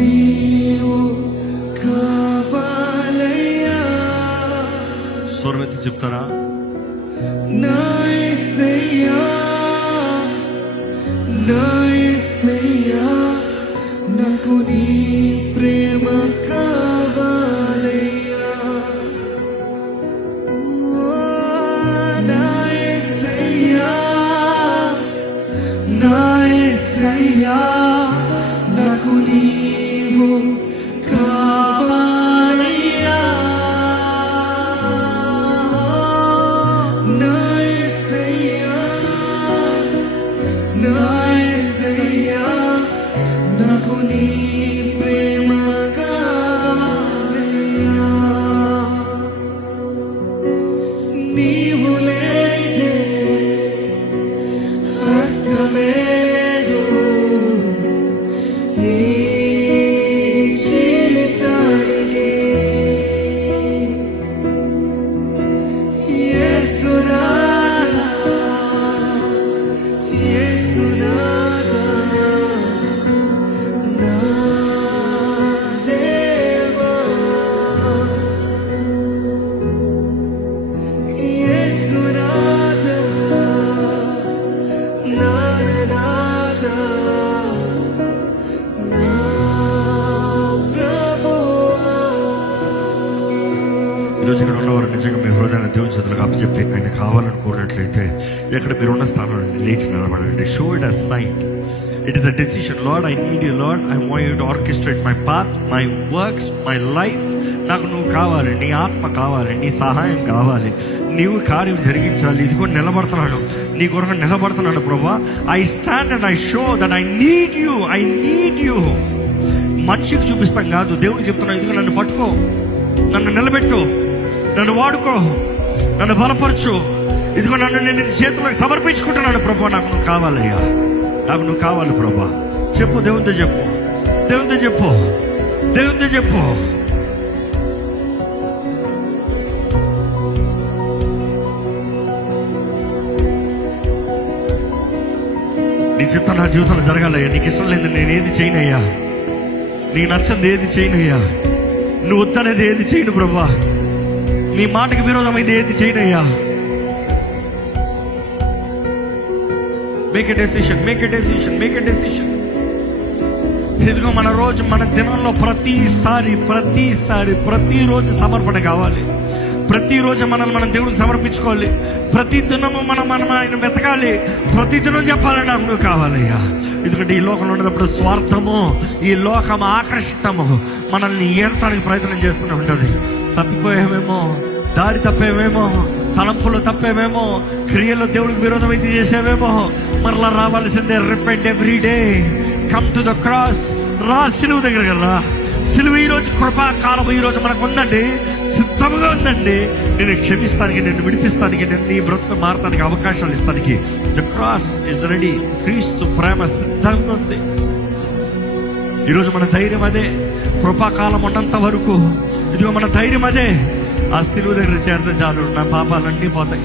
నీవు కావాలయ్యా. స్వరమెత్తి చెప్తారా? నా యేసయ్యా, నా యేసయ్యా, నాకు నీ ప్రేమ కావాలయ్యా. నా యేసయ్యా, నా యేసయ్యా, నాకు నీవు కావాలయ్యా. నా యేసయ్యా, నా యేసయ్యా, నాకు నీ ప్రేమ కావాలయ్యా. నీవు లేనిదే అర్థమే లేదు ఈ జీవితానికి. యేసునాథా, యేసునాథా, నా దేవా. యేసునాథా, నా నాథా, నా ప్రభువా. ఈరోజు ఇక్కడ ఉన్నవారు నిజంగా మీ హృదయాన్ని దేవుని చేతులకు అప్పచెప్పి ఆయన కావాలని కోరినట్లయితే ఎక్కడ మీరు ఉన్న స్థానంలో లేచి నిలబడండి. Show it a sign. It is a decision. Lord, I need you. Lord, I want you to orchestrate my path, my works, my life. నాకు నువ్వు కావాలి, నీ ఆత్మ కావాలి, నీ సహాయం కావాలి, నీవు కార్యం జరిగించాలి. ఇదిగో నిలబడుతున్నాను, నీ కొరకు నిలబడుతున్నాను ప్రభా. I stand and I show that I need you, I need you. మనిషికి చూపిస్తాం కాదు, దేవుడికి చెప్తున్నాను. ఇదిగో నన్ను పట్టుకో, నన్ను నిలబెట్టు, నన్ను వాడుకో, నన్ను బలపరచు. ఇదిగో నన్ను నేను చేతులకు సమర్పించుకుంటున్నాను ప్రభా. నాకు నువ్వు కావాలయ్యా, నాకు నువ్వు కావాలి ప్రభా. చెప్పు, దేవునితో చెప్పు, దేవునితో చెప్పు, దేవునితో చెప్పు. నీ చిత్తం నా జీవితంలో జరగాలయ్యా. నీకు ఇష్టం లేదు నేను ఏది చేయనయ్యా, నీకు నచ్చంది ఏది చేయనయ్యా, నువ్వు వద్దనేది ఏది చేయను ప్రభా, నీ మాటకి విరోధమైంది ఏది చేయనయ్యా. Make a decision, make a decision, make a decision. ఇదిగో మన రోజు, మన దినంలో ప్రతిరోజు సమర్పణ కావాలి. ప్రతిరోజు మనల్ని మనం దేవుడికి సమర్పించుకోవాలి. ప్రతి దినము మనం ఆయన వెతకాలి. ప్రతి దినం చెప్పాలని నాకు నువ్వు కావాలయ్యా. ఎందుకంటే ఈ లోకంలో ఉన్నప్పుడు స్వార్థము, ఈ లోకం ఆకర్షితము మనల్ని ఏడటానికి ప్రయత్నం చేస్తూనే ఉంటుంది. తప్పిపోయామేమో, దారి తప్పేమేమో, తలంపులు తప్పేమేమో, క్రియలో దేవుడికి విరోధమైతే చేసేవేమో. మరలా రావాల్సిందే. Repent every day, come to the cross. రా, సిలువు దగ్గర రా. సిలువ ఈరోజు కృపాకాలం ఈరోజు మనకు ఉందండి, సిద్ధంగా ఉందండి. నేను క్షమిస్తానికి, నేను విడిపిస్తానికి, నేను నీ బ్రతుకు మారటానికి అవకాశాలు ఇస్తానికి. The cross is ready. క్రీస్తు ప్రేమ సిద్ధంగా ఉంది. ఈరోజు మన ధైర్యం అదే. కృపాకాలం ఉన్నంత వరకు ఇదిగో మన ధైర్యం అదే. ఆ సిలువ దగ్గర చేరితే చాలు, నా పాపాలన్నీ పోతాయి.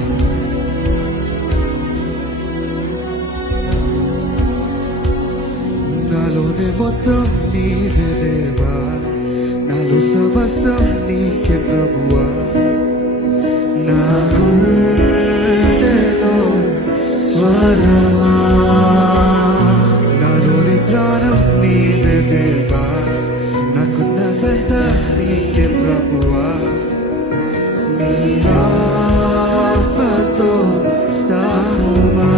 నాలోనే మొత్తం నీవే దేవా, నాలో సమస్తం నీకే ప్రభువా. నా గుండెలో స్వరమా, నాలోని ప్రాణం నీవే దేవా, నాకున్నదంతా నీకే ప్రభువా. నీ ఆత్మతో తాకుమా.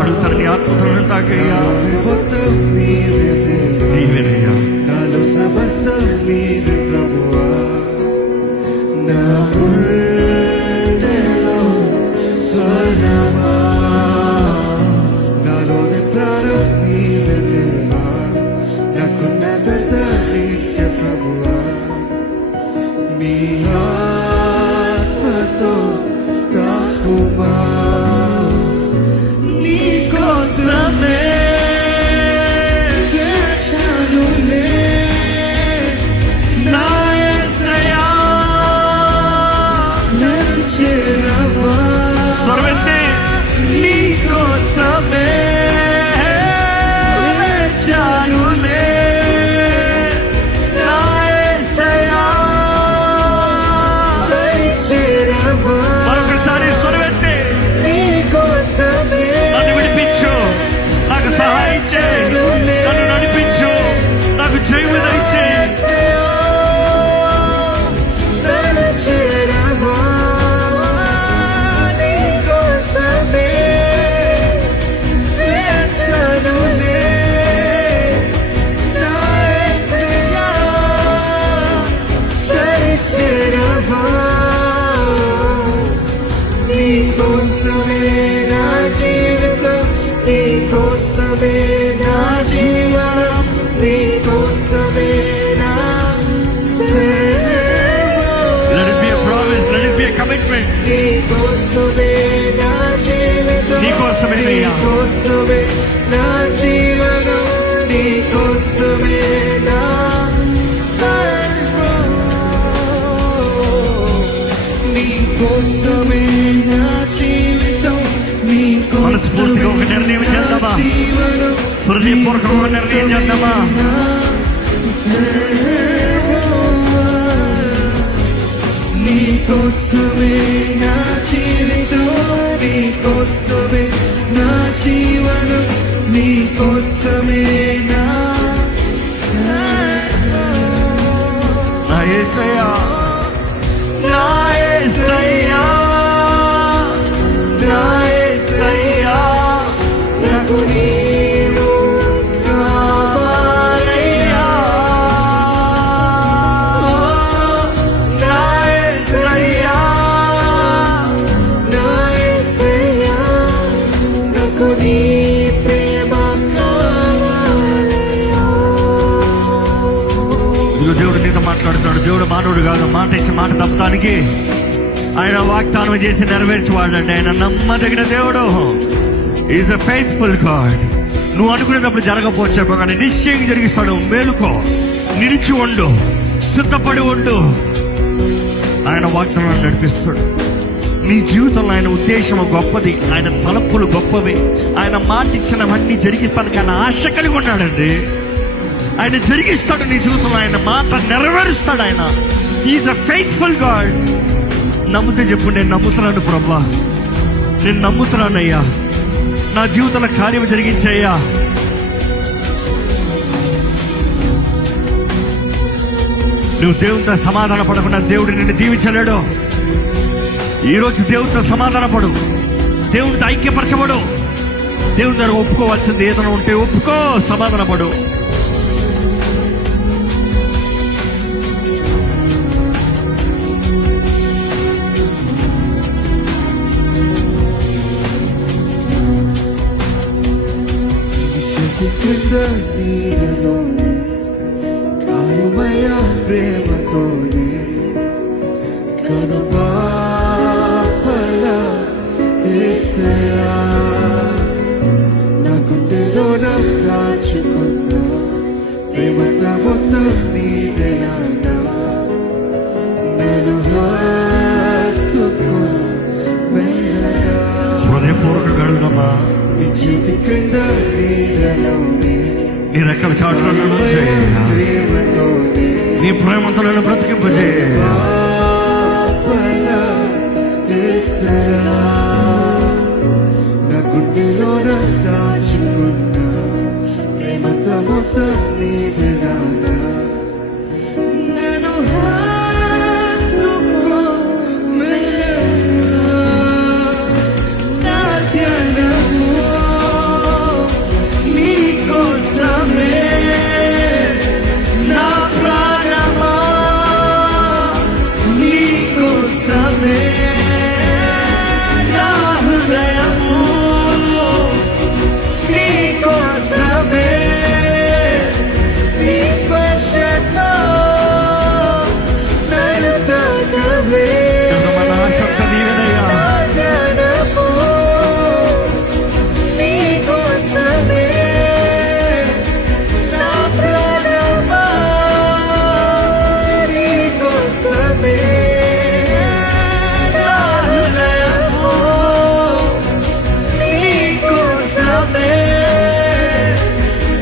అడుగుతారు, నీ ఆత్మతో తాకయ్యా. మొత్తం నీవే దేవా, నీవేనయ్యా. నాలో సమస్తం నీవే ప్రభువా. నా గుండెలో స్వరమా, నాలోని ప్రాణం నీవే దేవా, నాకున్నదంతా నీకే ప్రభువా. నీ ఆత్మతో తాకుమా. నీ కోసమే వేచానులే నా యేసయ్యా, నన్ను చేరవా. స్వరమెత్తి. నీ కోసమే వేచానులే మరచెనులే. నన్ను నడిపించు, నాకు జయము దయచేయి. నడిచెదమా నీ కోసమే, వేచెనులే నా యేసయ్యా. నడిచెదమా నీ కోసమే నా జీవితం, నీ కోసమే నా జీవనం, నీ కోసమే నా Let it be a promise, let it be a commitment. నీ కోసమే నా జీవితం, నీ కోసమే నీ అయ్యా. కోసమే నా జీవనం, నీ కోసమే నా సర్వం. నీ కోసమే నా జీవితం, నీ మనస్ఫూర్తిగా ఒక నిర్ణయం చేద్దామా? జీవనం, హృదయపూర్వకంగా నిర్ణయం చేద్దామా? నీ కోసమే నా జీవితం, నీ కోసమే నా జీవనం, నీ కోసమే నా సర్వం. నా యేసయ్యా, నా యేసయ్యా, నా యేసయ్యా, నాకు నీవు కావాలయ్యా. నా యేసయ్యా, నా యేసయ్యా, నాకు నీ ప్రేమ కావాలయ్యా. ఇదిగో దేవుడు నీతో మాట్లాడుతున్నాడు. దేవుడు మానవుడు కాదు, మాట ఇచ్చి మాట తప్పడానికి ఆయన వాగ్దానం చేసి నెరవేర్చువాడండి. ఆయన నమ్మదగిన దేవుడు. Is a faithful God. నువ్వు అనుకునేటప్పుడు జరగకపోవచ్చేమో కానీ నిశ్చయంగా జరిగిస్తాడు. మేలుకో, నిలిచి ఉండు, సిద్ధపడి ఉండు. ఆయన వాగ్దానాన్ని నడిపిస్తాడు. నీ జీవితంలో ఆయన ఉద్దేశం గొప్పది, ఆయన తలపులు గొప్పవి. ఆయన మాట ఇచ్చినవన్నీ జరిగిస్తానికి ఆయన ఆశ కలిగి ఉన్నాడండి. ఆయన జరిగిస్తాడు నీ జీవితంలో, ఆయన మాట నెరవేరుస్తాడు. ఆయన ఈజ్ అ ఫెయిత్ఫుల్ గాడ్. నమ్మితే చెప్పు, నేను నమ్ముతున్నాను ప్రభా, నేను నమ్ముతున్నానయ్యా, నా జీవితంలో కార్యం జరిగించయ్యా. నువ్వు దేవునితో సమాధాన పడకుండా దేవుడు నిన్ను దీవించలేడు. ఈరోజు దేవునితో సమాధాన పడు, దేవునితో ఐక్యపరచబడు. దేవుని దగ్గర ఒప్పుకోవాల్సింది ఏదైనా ఉంటే ఒప్పుకో, సమాధాన పడు. చెట్టు కింద నీడలోనే, కాయమయ ప్రేమతోనే, కనుబాపల యేసయ్యా, నా గుండెలోన దాచుకున్న ప్రేమంతా మొత్తం నీదే నాన్నా. నన్ను హత్తుకో మెల్లగా, హృదయపూర్వకంగా అడుగుదామా? నీ చేతి క్రింద నీడలోనే, నీ రెక్కల చాటులను ప్రేమతోనే, నీ ప్రేమతో నన్ను బ్రతికింపజేయ. పాపల యేసయ్యా, నా గుండెలోన దాచుకున్న ప్రేమతో మొత్తం నీదే నాన్నా. నన్ను హత్తుకో మెల్లగా, నా ధ్యానము నీ కోసమే, నా ప్రాణమా నీ కోసమే, నా హృదయము నీ కోసమే, నీ స్పర్శతో నన్ను తాకవే. మన ఆశ ఒక్క నీవేనయ్యా. నా ధ్యానము నీ కోసమే, నా ప్రాణమా నీ కోసమే, నా హృదయము నీ కోసమే,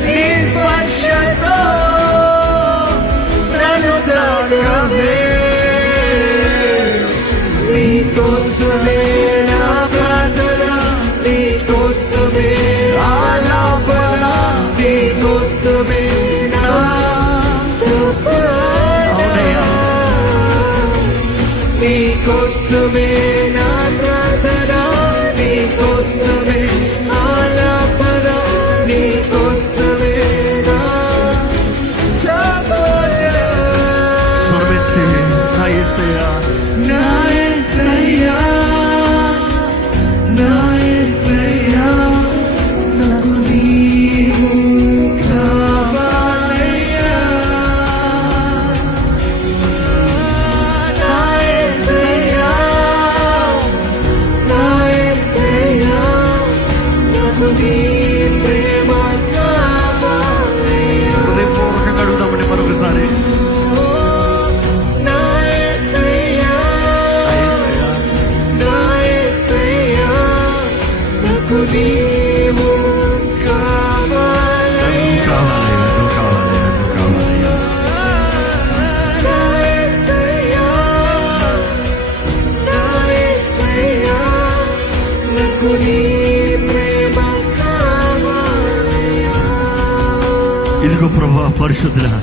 నీ స్పర్శతో నన్ను తాకవే. నీ కోసమే నా ప్రార్థన, నీ కోసమే ఆలాపన, కోసమే నా అవునయ్యా. నీ కోసమే నా ప్రార్థన, నీ కోసమే ఆలాపన, నీ కోసమే నా జాబోయా. స్వరమెత్తి నా యేసయ్యా, నా యేసయ్యా, నా యేసయ్యా, నాకు నీవు కావాలయ్యా. నా యేసయ్యా, నా యేసయ్యా, నాకు నీ ప్రేమ కావాలయ్యా. హృదయపూర్వకంగా అడుగుదామండి మరొకసారి. నా యేసయ్యా, నా యేసయ్యా, నా యేసయ్యా, నాకు నీవు కావాలయ్యా. కావాలయ్యా, నువ్వు కావాలయ్యా, నువ్వు కావాలయ్యా. నా యేసయ్యా, నా యేసయ్యా, నాకు నీ ప్రేమ కావాలయ్యా. ఇదిగో ప్రభువా పరిశుద్ధుడా,